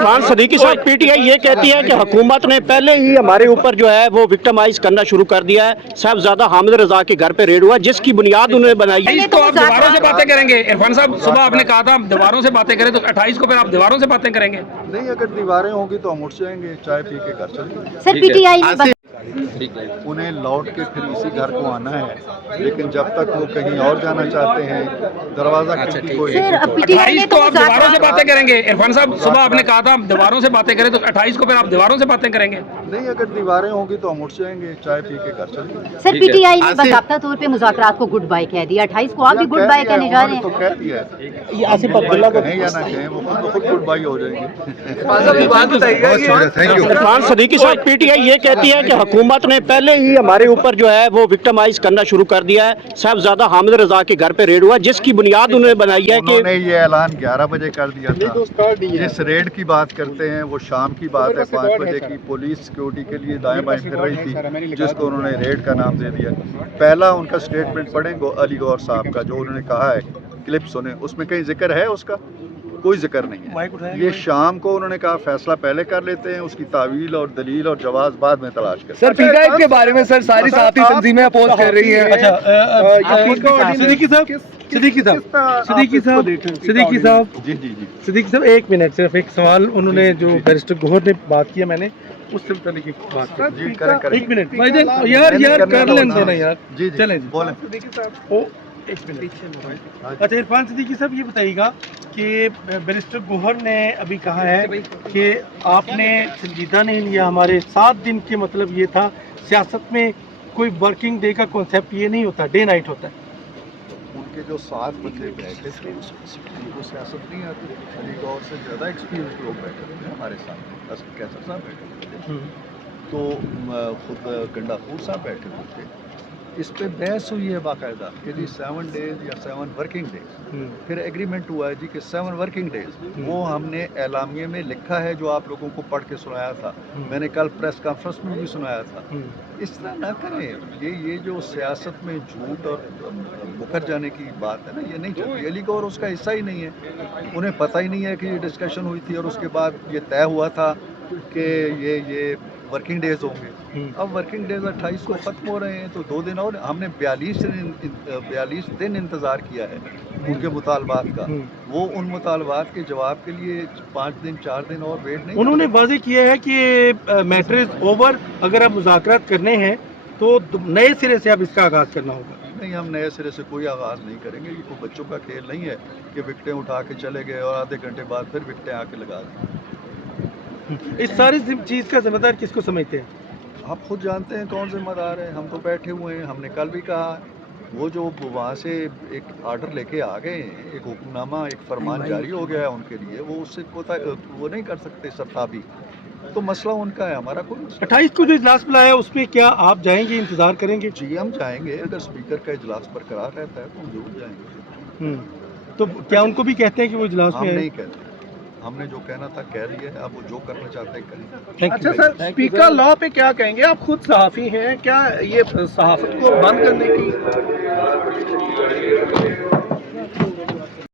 इरफान सदीकी साहब, पीटीआई ये कहती है कि हुकूमत ने पहले ही हमारे ऊपर जो है वो विक्टिमाइज करना शुरू कर दिया है। साहबजादा हामिद रजा के घर पे रेड हुआ जिसकी बुनियाद उन्होंने बनाई है। तो आप दीवारों से बातें करेंगे। इरफान साहब, सुबह आपने कहा था हम दीवारों से बातें करें, तो 28 को फिर आप दीवारों से बातें करेंगे? नहीं, अगर दीवारें होंगी तो हम उठ जाएंगे, चाय पी के घर चलेंगे। सर पीटीआई उन्हें लौट के फिर इसी घर को आना है, लेकिन जब तक वो कहीं और जाना चाहते हैं दरवाजा खिड़की कोई नहीं। 28 को आप दीवारों से बातें करेंगे। इरफान साहब, सुबह आपने कहा था हम दीवारों से बातें करें, तो 28 को फिर आप दीवारों से बातें करेंगे? नहीं, अगर दीवारें होंगी तो हम उठ जाएंगे, चाय पी के घर चलेंगे। सर पीटीआई ने बाकायदा तौर पे मुज़ाकरात को गुड बाय कह दिया। 28 को आप भी गुड बाय कहने जा रहे हैं? तो कह दिया है, आसिफ अब्दुल्ला को कहें या ना कहें, वो खुद गुड बाय हो जाएंगे। इरफान सदीकी साहब, पीटीआई ये कहती है कि हुकूमत ने पहले ही हमारे ऊपर जो है वो विक्टिमाइज करना शुरू कर दिया है। साहबजादा हामिद रजा के घर पे रेड हुआ जिसकी बुनियाद उन्होंने बनाई है कि उन्होंने ये ऐलान 11 बजे कर दिया था। जिस रेड की बात करते हैं वो शाम की बात है, 5 बजे की। पुलिस सिक्योरिटी के लिए दाएं बाएं फिर रही थी, जिसको उन्होंने रेड का नाम दे दिया। पहला उनका स्टेटमेंट पढ़ेंगे अली गौर साहब का, जो उन्होंने कहा है, क्लिप सुने, उसमें कहीं जिक्र है उसका? कोई जिक्र नहीं है। ये शाम को उन्होंने कहा फैसला पहले कर लेते हैं, उसकी तावील और दलील और जवाब बाद में तलाश करें। सर पीटीआई के बारे में सर सारी साथी तंजीमें अपोज कर रही हैं। सिद्दीकी साहब एक मिनट, सिर्फ एक सवाल। उन्होंने जो बैरिस्टर गौहर ने बात किया, मैंने उससे मुतालिक एक बात जी करें। एक मिनट यार कर लें तो नहीं यार, जी चलें जी बोलें। एक मिनट। अच्छा इरफान सिद्दीकी साहब, ये बताइएगा कि बैरिस्टर गौहर ने अभी कहा है कि आपने संजीदा नहीं लिया हमारे 7 दिन के, मतलब ये था सियासत में कोई वर्किंग डे का कॉन्सेप्ट ये नहीं होता, डे नाइट होता है। उनके जो 7 बंदे बैठे थे उनको सियासत नहीं आती। अली गौर से ज़्यादा एक्सपीरियंस लोग बैठे थे हमारे साथ। कैसर साहब बैठे थे, तो खुद गंडापुर साहब बैठे हुए थे। इस पे बहस हुई है बाकायदा कि जी 7 डेज या 7 वर्किंग डेज। फिर एग्रीमेंट हुआ है जी कि 7 वर्किंग डेज। वो हमने एलामिये में लिखा है, जो आप लोगों को पढ़ के सुनाया था। मैंने कल प्रेस कॉन्फ्रेंस में भी सुनाया था। इस तरह ना करें। ये जो सियासत में झूठ और मुकर जाने की बात है ना, ये नहीं चलती। अली गौर उसका हिस्सा ही नहीं है, उन्हें पता ही नहीं है कि ये डिस्कशन हुई थी और उसके बाद ये तय हुआ था कि ये वर्किंग डेज होंगे। अब वर्किंग डेज 28 को ख़त्म हो रहे हैं, तो 2 दिन और हमने 42 दिन इंतज़ार किया है उनके मुतालबात का। वो उन मुतालबात के जवाब के लिए 5 दिन 4 दिन और वेट नहीं। उन्होंने वाज़ेह किया है कि मैटर इज़ ओवर, अगर आप मुज़ाकरात करने हैं तो नए सिरे से अब इसका आगाज़ करना होगा। नहीं, हम नए सिरे से कोई आगाज़ नहीं करेंगे। ये कोई बच्चों का खेल नहीं है कि विकटें उठा के चले गए और आधे घंटे बाद फिर विकटें आके लगा दी। इस सारी चीज़ का जिम्मेदार किसको समझते हैं? आप खुद जानते हैं कौन जिम्मेदार है। हम तो बैठे हुए हैं। हमने कल भी कहा, वो जो वहाँ से एक आर्डर लेके आ गए, एक हुक्मनामा, एक फरमान जारी हो गया है उनके लिए, वो उससे वो नहीं कर सकते सरताबी। तो मसला उनका है, हमारा कोई मसला। 28 को जो इजलास बुलाया उसमें क्या आप जाएंगे, इंतजार करेंगे? जी हम जाएंगे। अगर स्पीकर का इजलास बरकरार रहता है तो हम जरूर जाएंगे। तो क्या उनको भी कहते हैं कि वो इजलास हम में नहीं कहते। हमने जो कहना था कह लिया है, अब वो जो करना चाहते हैं करें। अच्छा सर, स्पीकर लॉ पे क्या कहेंगे? आप खुद सहाफ़ी हैं, क्या ये सहाफ़त को बंद करने की